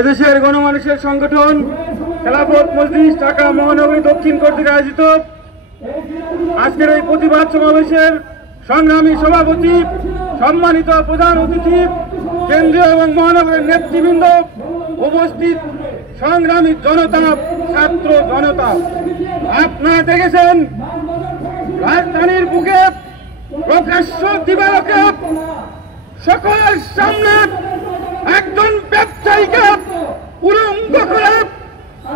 এদেশের গণমানুষের সংগঠন খেলাফত মজলিস ঢাকা মহানগরী দক্ষিণ কর্তৃক আয়োজিত আজকের এই প্রতিবাদ সমাবেশের সংগ্রামী সভাপতি, সম্মানিত প্রধান অতিথি, কেন্দ্রীয় এবং মহানগরের নেতৃবৃন্দ, উপস্থিত সংগ্রামী জনতা, ছাত্র জনতা, আপনারা দেখেছেন রাজধানীর বুকে প্রকাশ্য দিবালোকে সকলের সামনে একজন ব্যবসায়ীকে উলঙ্গ করে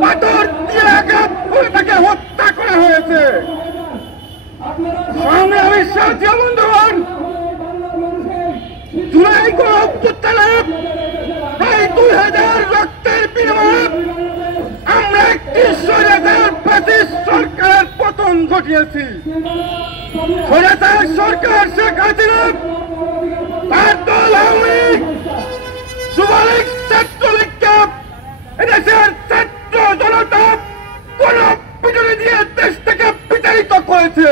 পাথর দিয়ে আঘাত করে তাকে হত্যা করা হয়েছে। সংগ্রামী সাথী বন্ধুগণ, জুলাই গণঅভ্যুত্থানে প্রায় 2000 রক্তের বিনিময়ে আমরা একটি স্বৈরাচার ফ্যাসিস্ট সরকারের পতন ঘটিয়েছি। স্বৈরাচার সরকার শেখ হাসিনা, তার দল আওয়ামী লীগ, যুবলীগ, ছাত্রলীগকে এদেশের ছাত্র জনতা কোন পিটুনি দিয়ে দেশ থেকে বিতাড়িত করেছে।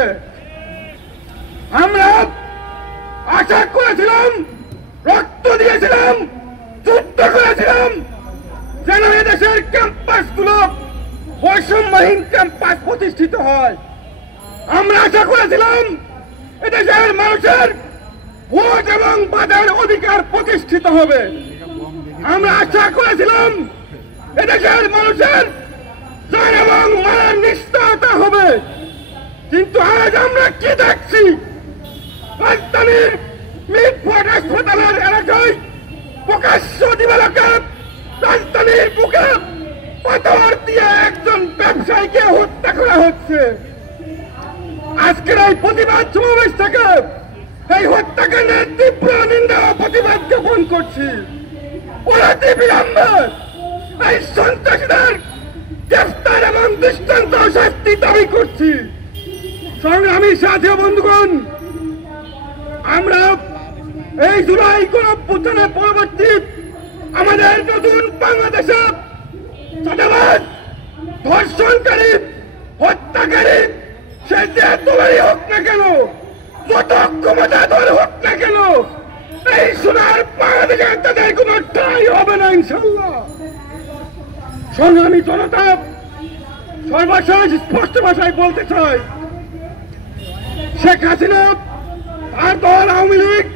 আমরা আশা করেছিলাম, রক্ত দিয়েছিলাম, যুদ্ধ করেছিলাম যেন এদেশের ক্যাম্পাসগুলো বৈষম্যহীন ক্যাম্পাস প্রতিষ্ঠিত হয়। আমরা আশা করেছিলাম এদেশের মানুষের ভোট এবং বাজার অধিকার প্রতিষ্ঠিত হবে। আমরা আশা করেছিলাম এদেশের মানুষের ত্রাণ এবং মানের নিশ্চয়তা হবে। কিন্তু আজ আমরা কি দেখছি? রাজধানীর মিটফোর্ড হাসপাতালের এলাকায় প্রকাশ্য দিবালোকে রাজধানীর বুকে পাথর দিয়ে একজন ব্যবসায়ীকে হত্যা করা হচ্ছে। আজকের এই প্রতিবাদ সমাবেশ থেকে এই হত্যাকাণ্ডের তীব্র নিন্দা ও প্রতিবাদ জ্ঞাপন করছি। অনতি বিলম্বে এই সন্ত্রাসীদের গ্রেফতার এবং দৃষ্টান্ত শাস্তি দাবি করছি। সংগ্রামী সাথী বন্ধুগণ, আমরা এই জুলাই গণঅভ্যুত্থানের পরবর্তী আমাদের নতুন বাংলাদেশে চাঁদাবাজ, ধর্ষণকারী, হত্যাকারী, সে যে দলেরই হোক না কেন, যত ক্ষমতাধর হোক না কেন, এই সোনার বাংলাদেশে তাদের কোন ঠাঁই হবে না ইনশাল্লাহ। সংগ্রামী জনতা, সর্বশেষ স্পষ্ট ভাষায় বলতে চাই, শেখ হাসিনা, তার দল আওয়ামী লীগ,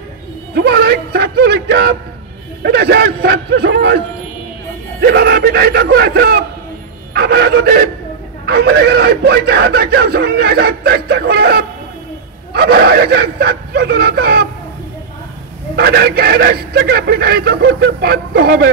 যুবলীগ, ছাত্রলীগকে এদেশের ছাত্র সমাজ যেভাবে বিতাড়িত করেছে, আমরা যদি আওয়ামী লীগের ওই বইটা হাতে কেউ সঙ্গে আসার চেষ্টা করে, আবার এদেশের ছাত্র জনতা তাদেরকে এদেশ থেকে বিতাড়িত করতে বাধ্য হবে।